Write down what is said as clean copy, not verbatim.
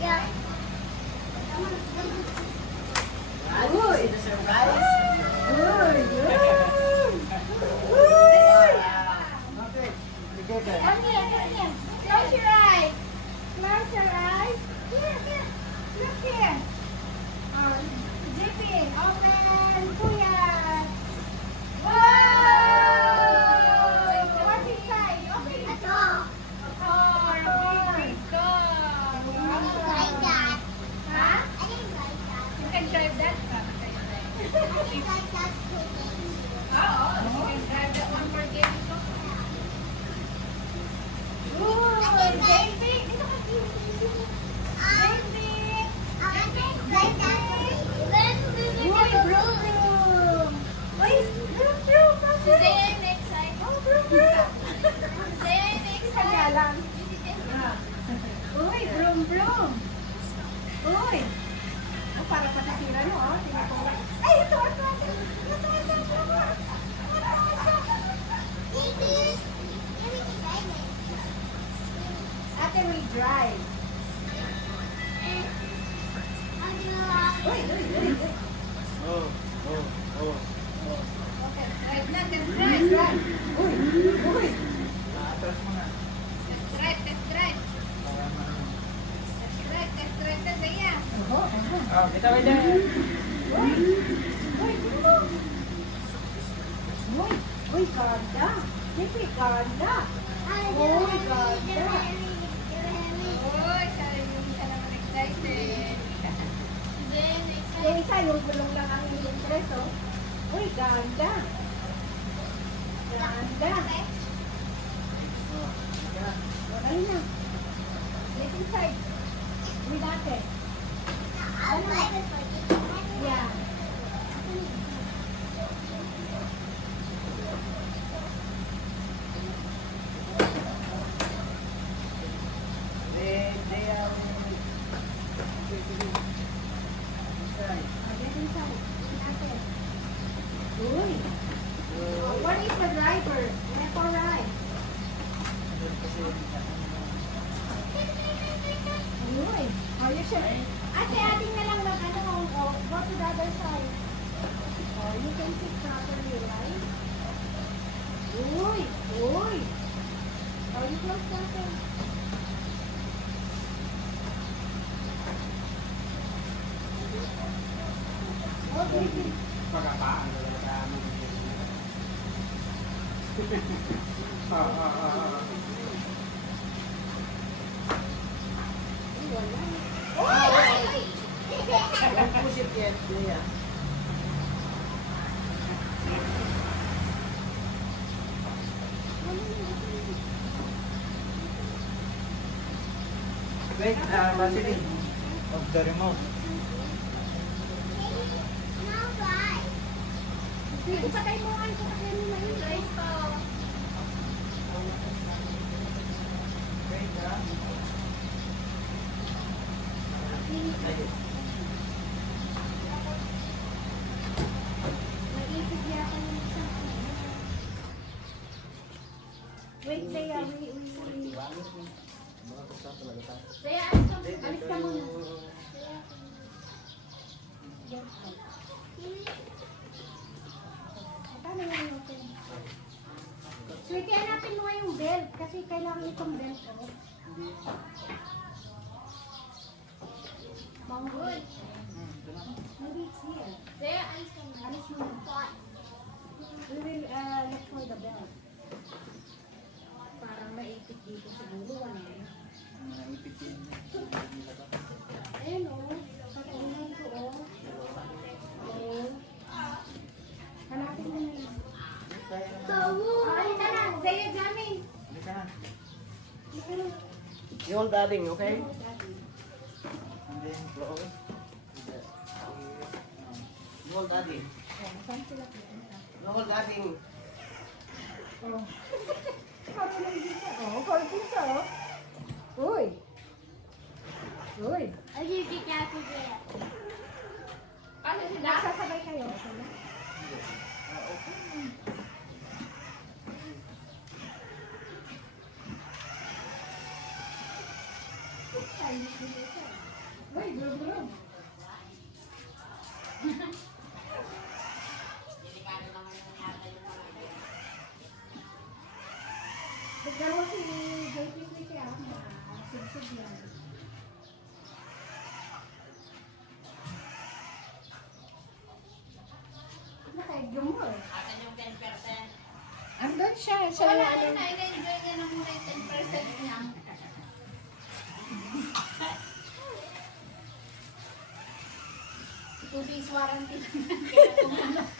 Yeah. Uy! The surprise! Uy! Okay. Together. Come here, come here. Close your eyes. Close your eyes. Here, here. Look here. Oh, zipping. Open. Kuya. Wow! What's inside? Open it. A car. Oh my God. Wow. Huh? You can drive that. Oo, you can drive that one for game. Uy, baby. Dito ka, baby. Uy, broom, broom. Uy, broom, broom. Oh, broom, broom. Kanya lang. Uy, broom, broom. Uy. Oh, para patisira no, oh. Tingnan ko. Ay, ito. Ate will drive. Uy. Oh, oh, oh, oh. Okay, drive na, test drive. Uy! Atras mo na. Test drive. Para ma- Test drive na, Zaya. Oh, bitaw ito. Uy, ganda! Siyempre, ganda! Uy, sabi mo siya naman excited. Yung isa, yung gulong lang ang interest, oh. Uy, ganda! Ganda! Oh, yeah. Ayun na. Let's inside. With ate. Yeah. They inside. Get inside. With ate. Uy! What is the driver? Left or right? Uy! Are you sure? Ate, ating na lang ano, oh, go to the other side. Oh, you can sit properly, right? Uy! Oh, you close natin. Oh, baby. Pagkapaan talaga Wala. Don't push it yet, yeah. Wait, Vaseline. Of the remote. Sige, patay mo nga yung sasakyan mo ngayon. Guys po. Wait, Naipig yata yung isang Wait, Zaya, Zaya, alis ka muna. Paano yan natin? Sweetie, hanapin mo nga yung belt kasi kailangan itong belt. Oh. Manggoy. Maybe it's here. Zaya, alis ka muna. Alis mo na. We will look for the belt. Parang maipit dito siguro. Ano? Naipit yun. Ayun o. Katunan ko o. Oh. Hanapin mo na lang. Ay, ka na. Zaya, Jami. Halika na. You hold adding, okay? And then close. You hold adding. Saan sila pupunta? You hold adding. Oh. Karunong dito. Oh, karunong siya oh. Uy. Uy. Paano sila? Sasabay kayo. Hindi siya. Uy, gulog-gulog. Dalawa si JP kaya sub-sub yan. Nakaigam mo eh. Asan yung 10%? Andun siya. Sa Wala yun na, ina-enjoy niya ng muna yung 10% niya. Two days warranty lang. Kaya tumulong.